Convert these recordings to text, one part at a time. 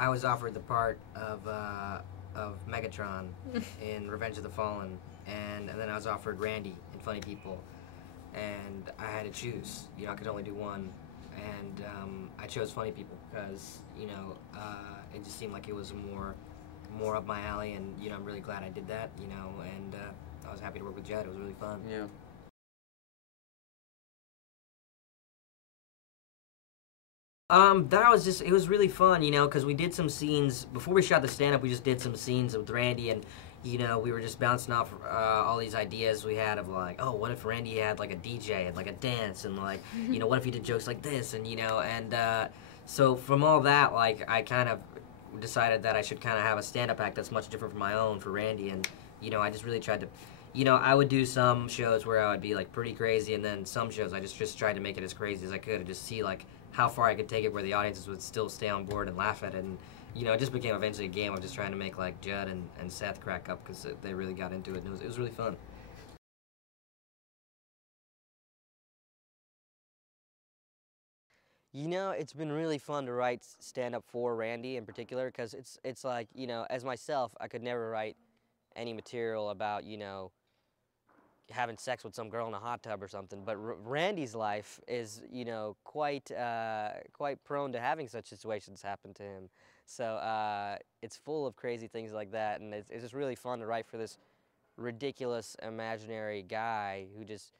I was offered the part of Megatron in Revenge of the Fallen, and then I was offered Randy in Funny People, and I had to choose. You know, I could only do one, and I chose Funny People because it just seemed like it was more up my alley, and I'm really glad I did that. And I was happy to work with Jed. It was really fun. Yeah. It was really fun, because we did some scenes, before we shot the stand-up, we just did some scenes with Randy, and, we were just bouncing off all these ideas we had of, like, oh, what if Randy had, like, a DJ and, like, a dance, and, like, what if he did jokes like this, and, so from all that, like, I kind of decided that I should kind of have a stand-up act that's much different from my own for Randy, and, I just really tried to, I would do some shows where I would be, like, pretty crazy, and then some shows I just tried to make it as crazy as I could and just see, like, how far I could take it where the audiences would still stay on board and laugh at it. And, it just became eventually a game of just trying to make, like, Judd and Seth crack up because they really got into it, and it was really fun. It's been really fun to write stand-up for Randy in particular because it's like, as myself, I could never write any material about, having sex with some girl in a hot tub or something, but Randy's life is, quite prone to having such situations happen to him. So it's full of crazy things like that, and it's just really fun to write for this ridiculous imaginary guy who just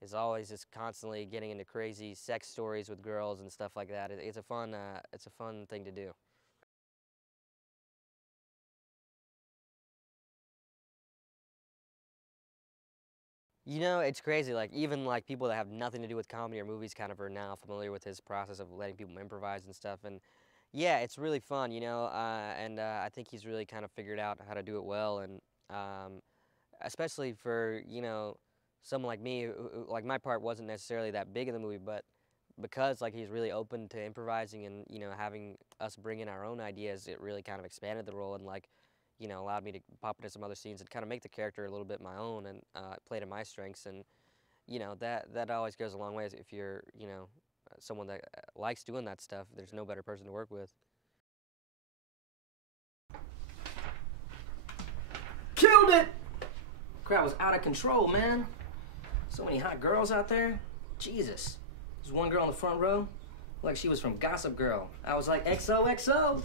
is always just constantly getting into crazy sex stories with girls and stuff like that. It's a fun thing to do. It's crazy, like, even, like, people that have nothing to do with comedy or movies kind of are now familiar with his process of letting people improvise and stuff, and, yeah, it's really fun, and I think he's really kind of figured out how to do it well, and especially for, someone like me, who, like, my part wasn't necessarily that big in the movie, but because, like, he's really open to improvising and, having us bring in our own ideas, it really kind of expanded the role and, like, allowed me to pop into some other scenes and kind of make the character a little bit my own and play to my strengths. And, that always goes a long way if you're, someone that likes doing that stuff. There's no better person to work with. Killed it! Crowd was out of control, man. So many hot girls out there. Jesus. There's one girl in the front row, like she was from Gossip Girl. I was like, XOXO.